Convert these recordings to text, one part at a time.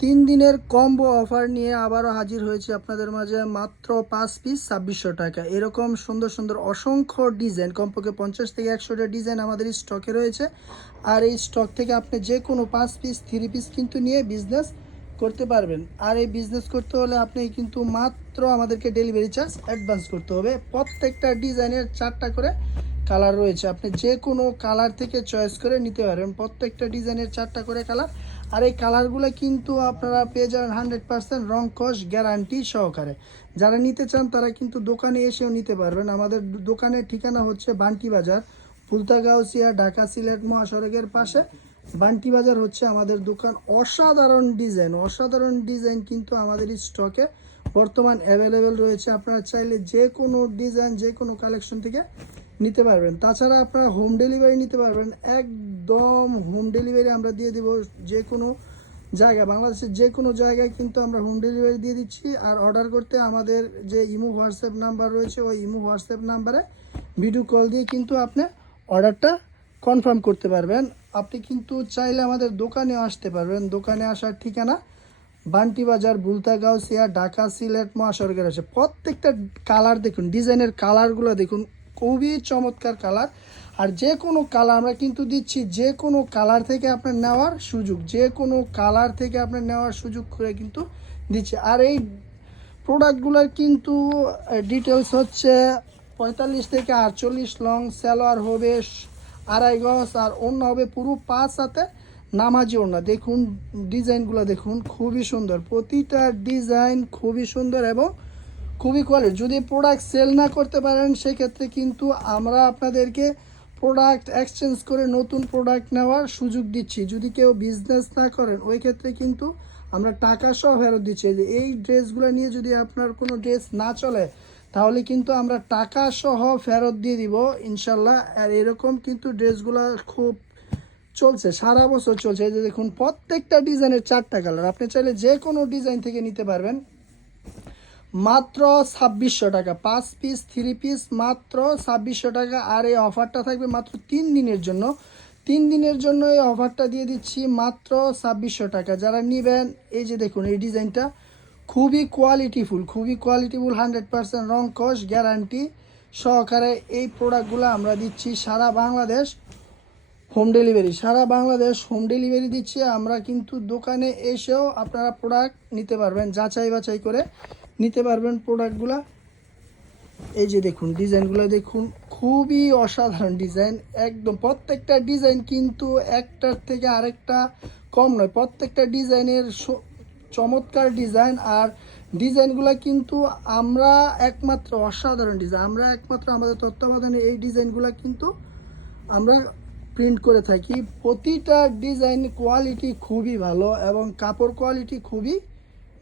তিন দিনের combo offer নিয়ে আবারও হাজির হয়েছে আপনাদের মাঝে মাত্র পাঁচ পিস ছাব্বিশশো টাকা। এরকম সুন্দর সুন্দর অসংখ্য ডিজাইন কমপক্ষে পঞ্চাশ থেকে একশোটা ডিজাইন আমাদের স্টকে রয়েছে। আর এই স্টক থেকে আপনি যে কোনো পাঁচ পিস থ্রি পিস কিন্তু নিয়ে বিজনেস করতে পারবেন। আর এই বিজনেস করতে হলে আপনি কিন্তু মাত্র আমাদেরকে ডেলিভারি চার্জ অ্যাডভান্স করতে হবে। প্রত্যেকটা ডিজাইনের চারটা করে কালার রয়েছে। আপনি যে কোনো কালার থেকে চয়েস করে নিতে পারবেন প্রত্যেকটা ডিজাইনের চারটা করে কালার আর এই কালারগুলো কিন্তু আপনারা পেয়ে যাবেন হান্ড্রেড পার্সেন্ট রং কস গ্যারান্টি সহকারে। যারা নিতে চান তারা কিন্তু দোকানে এসেও নিতে পারবেন। আমাদের দোকানের ঠিকানা হচ্ছে বান্টি বাজার, ফুলতাগাউসিয়া, ঢাকা সিলেট, মহাসড়কের পাশে। বান্টি বাজার হচ্ছে আমাদের দোকান। অসাধারণ ডিজাইন অসাধারণ ডিজাইন কিন্তু আমাদের স্টকে বর্তমান অ্যাভেলেবেল রয়েছে। আপনারা চাইলে যে কোনো ডিজাইন, যে কোনো কালেকশন থেকে নিতে পারবেন। তাছাড়া আপনারা হোম ডেলিভারি নিতে পারবেন। একদম হোম ডেলিভারি আমরা দিয়ে দিব যে কোনো জায়গা বাংলাদেশের যে কোনো জায়গায় কিন্তু আমরা হোম ডেলিভারি দিয়ে দিচ্ছি। আর অর্ডার করতে আমাদের যে ইমো হোয়াটসঅ্যাপ নাম্বার রয়েছে, ওই ইমো হোয়াটসঅ্যাপ নাম্বারে ভিডিও কল দিয়ে কিন্তু আপনি অর্ডারটা কনফার্ম করতে পারবেন। আপনি কিন্তু চাইলে আমাদের দোকানে আসতে পারবেন। দোকানে আসার ঠিকানা বান্টি বাজার বুলতাগাউসিয়া ঢাকা, সিলেট, মহাসড়কের আছে। প্রত্যেকটা কালার দেখুন ডিজাইনের কালারগুলো দেখুন। খুবই চমৎকার কালার আর যে কোনো কালার আমরা কিন্তু দিচ্ছি যে কোনো কালার থেকে আপনার নেওয়ার সুযোগ যে কোনো কালার থেকে আপনার নেওয়ার সুযোগ করে কিন্তু দিচ্ছে। আর এই প্রোডাক্টগুলোর কিন্তু ডিটেলস হচ্ছে পঁয়তাল্লিশ থেকে আটচল্লিশ লং সালোয়ার হবে আড়াই গজ, আর অন্য হবে পুরো পাঁচ হাতে নামাজি ওড়না। দেখুন ডিজাইনগুলো দেখুন, খুবই সুন্দর। প্রতিটা ডিজাইন খুবই সুন্দর এবং খুবই কোয়ালিটি যদি প্রোডাক্ট সেল না করতে পারেন, সেক্ষেত্রে কিন্তু আমরা আপনাদেরকে প্রোডাক্ট এক্সচেঞ্জ করে নতুন প্রোডাক্ট নেওয়ার সুযোগ দিচ্ছি। যদি কেউ বিজনেস না করেন, ওই ক্ষেত্রে কিন্তু আমরা টাকা সহ ফেরত দিচ্ছি। যে এই ড্রেসগুলো নিয়ে যদি আপনার কোনো ড্রেস না চলে, তাহলে কিন্তু আমরা টাকা সহ ফেরত দিয়ে দিব, ইনশাল্লাহ। আর এরকম কিন্তু ড্রেসগুলো খুব চলছে, সারা বছর চলছে। এই যে দেখুন, প্রত্যেকটা ডিজাইনের চারটা কালার আপনি চাইলে যে কোনো ডিজাইন থেকে নিতে পারবেন। মাত্র ছাব্বিশশো টাকা। পাঁচ পিস থ্রি পিস মাত্র ছাব্বিশশো টাকা। আর এই অফারটা থাকবে মাত্র তিন দিনের জন্য। তিন দিনের জন্য এই অফারটা দিয়ে দিচ্ছি মাত্র ছাব্বিশশো টাকা। যারা নেবেন, এই যে দেখুন, এই ডিজাইনটা খুবই কোয়ালিটিফুল খুবই কোয়ালিটিফুল হান্ড্রেড পার্সেন্ট রং কস গ্যারান্টি সহকারে এই প্রোডাক্টগুলো আমরা দিচ্ছি সারা বাংলাদেশ হোম ডেলিভারি সারা বাংলাদেশ হোম ডেলিভারি দিচ্ছি। আমরা কিন্তু দোকানে এসেও আপনারা প্রোডাক্ট নিতে পারবেন যাচাই বাছাই করে। নিতে পারবেন প্রোডাক্টগুলো। এই যে দেখুন, ডিজাইনগুলো দেখুন, খুবই অসাধারণ ডিজাইন। একদম প্রত্যেকটা ডিজাইন কিন্তু একটার থেকে আরেকটা কম নয়। প্রত্যেকটা ডিজাইনের চমৎকার ডিজাইন আর ডিজাইনগুলো কিন্তু আমরা একমাত্র অসাধারণ ডিজাইন, আমরা একমাত্র আমাদের তত্ত্বাবধানে এই ডিজাইনগুলো কিন্তু আমরা প্রিন্ট করে থাকি। প্রতিটা ডিজাইন কোয়ালিটি খুবই ভালো এবং কাপড় কোয়ালিটি খুবই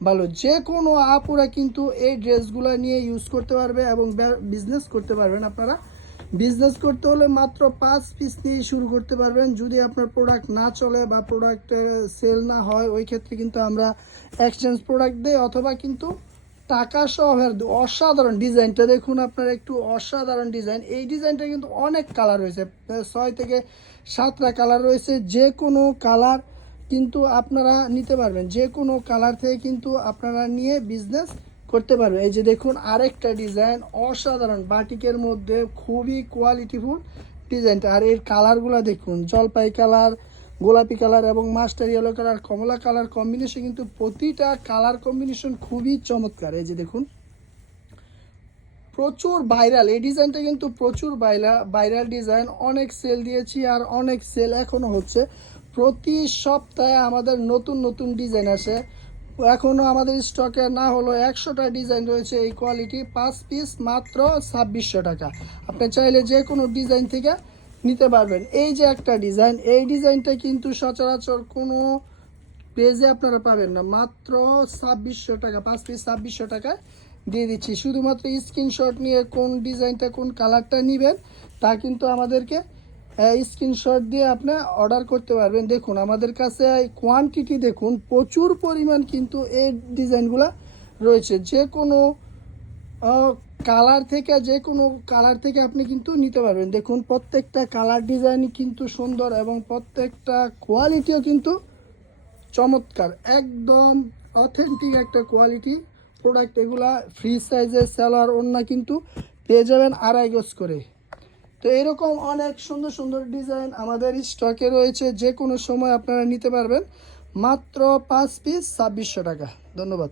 ভালো যে কোনো আপুরা কিন্তু এই ড্রেসগুলো নিয়ে ইউজ করতে পারবে এবং বিজনেস করতে পারবেন আপনারা বিজনেস করতে হলে মাত্র পাঁচ পিস নিয়ে শুরু করতে পারবেন যদি আপনার প্রোডাক্ট না চলে বা প্রোডাক্ট সেল না হয়, ওই ক্ষেত্রে কিন্তু আমরা এক্সচেঞ্জ প্রোডাক্ট দেই অথবা কিন্তু টাকা সহ। অসাধারণ ডিজাইনটা দেখুন আপনার একটু অসাধারণ ডিজাইন এই ডিজাইনটা কিন্তু অনেক কালার রয়েছে ছয় থেকে সাতটা কালার রয়েছে যে কোনো কালার কিন্তু আপনারা নিতে পারবেন। যে কোনো কালার থেকে কিন্তু আপনারা নিয়ে বিজনেস করতে পারবেন। এই যে দেখুন, আরেকটা ডিজাইন অসাধারণ। বাটিকের মধ্যে খুবই কোয়ালিটিফুল ডিজাইনটা আর এর কালারগুলো দেখুন, জলপাই কালার গোলাপি কালার এবং মাস্টার ইয়েলো কালার কমলা কালার কম্বিনেশন কিন্তু প্রতিটা কালার কম্বিনেশন খুবই চমৎকার। এই যে দেখুন, প্রচুর ভাইরাল এই ডিজাইনটা কিন্তু প্রচুর ভাইরাল ডিজাইন অনেক সেল দিয়েছি আর অনেক সেল এখনও হচ্ছে। প্রতি সপ্তাহে আমাদের নতুন নতুন ডিজাইন আসে। এখনও আমাদের স্টকে না হলো একশোটা ডিজাইন রয়েছে এই কোয়ালিটি পাঁচ পিস মাত্র ছাব্বিশশো টাকা। আপনি চাইলে যে কোনো ডিজাইন থেকে নিতে পারবেন। এই যে একটা ডিজাইন এই ডিজাইনটা কিন্তু সচরাচর কোনো পেজে আপনারা পাবেন না। মাত্র ছাব্বিশশো টাকা, পাঁচ পিস ছাব্বিশশো টাকায় দিয়ে দিচ্ছি। শুধুমাত্র স্ক্রিনশট নিয়ে কোন ডিজাইনটা কোন কালারটা নেবেন, তা কিন্তু আমাদেরকে স্ক্রিনশট দিয়ে আপনি অর্ডার করতে পারবেন। দেখুন, আমাদের কাছে কোয়ান্টিটি দেখুন, প্রচুর পরিমাণ কিন্তু এই ডিজাইনগুলো রয়েছে। যে কোনো কালার থেকে যে কোনো কালার থেকে আপনি কিন্তু নিতে পারবেন। দেখুন, প্রত্যেকটা কালার ডিজাইন কিন্তু সুন্দর এবং প্রত্যেকটা কোয়ালিটিও কিন্তু চমৎকার। একদম অথেন্টিক একটা কোয়ালিটি প্রোডাক্ট এগুলা ফ্রি সাইজের সেলার ওড়না কিন্তু পেয়ে যাবেন আড়াই গজ করে। তো এরকম অনেক সুন্দর সুন্দর ডিজাইন আমাদের স্টকে রয়েছে যে কোনো সময় আপনারা নিতে পারবেন। মাত্র পাঁচ পিস ছাব্বিশশো টাকা। ধন্যবাদ।